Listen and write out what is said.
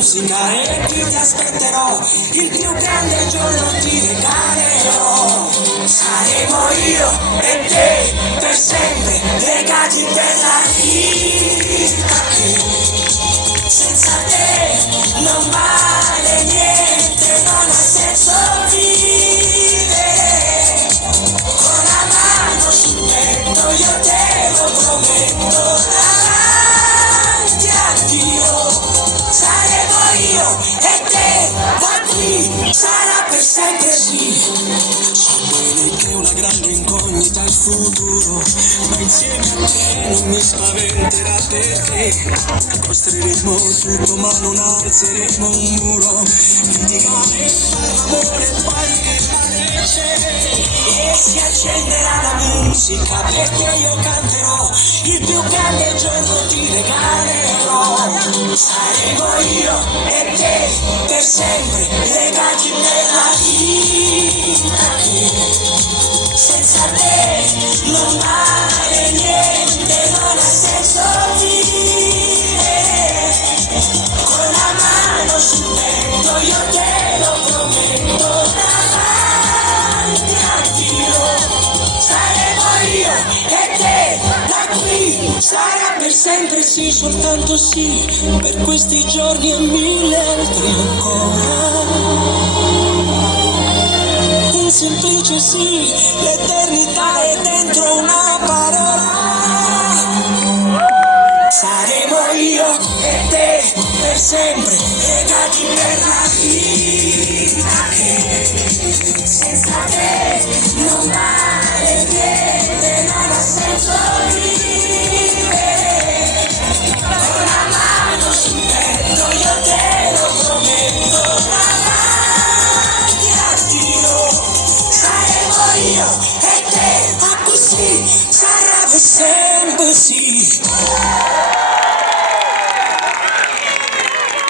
musica e qui ti aspetterò, il più grande giorno ti regalerò. Saremo io e te per sempre legati della vita che senza te non vale niente, non ha senso vivere. Con la mano sul petto io te lo prometto, davanti a Dio saremo io e te, da qui sarà per sempre sì. So bene che una grande incognita è il futuro, ma insieme a te non mi spaventerà perché costruiremo tutto ma non alzeremo un muro, litigare e far l'amore poi rimanece e si accenderà la musica perché io canterò, il più grande giorno ti regalerò. Saremo io e te per sempre legati nella vita che senza te non vale niente, non ha senso vivere. Con la mano sul petto io te lo prometto, davanti a Dio saremo io e te, da qui sarà per sempre sì, soltanto sì, per questi giorni e mille altri ancora. Un semplice sì, l'eternità è dentro una parola. Saremo io e te per sempre legati per la vita che senza te non vale niente, non ha senso vivere. Con la mano sul petto io te lo prometto, davanti a Dio saremo io e te, a così sarà per sempre sì.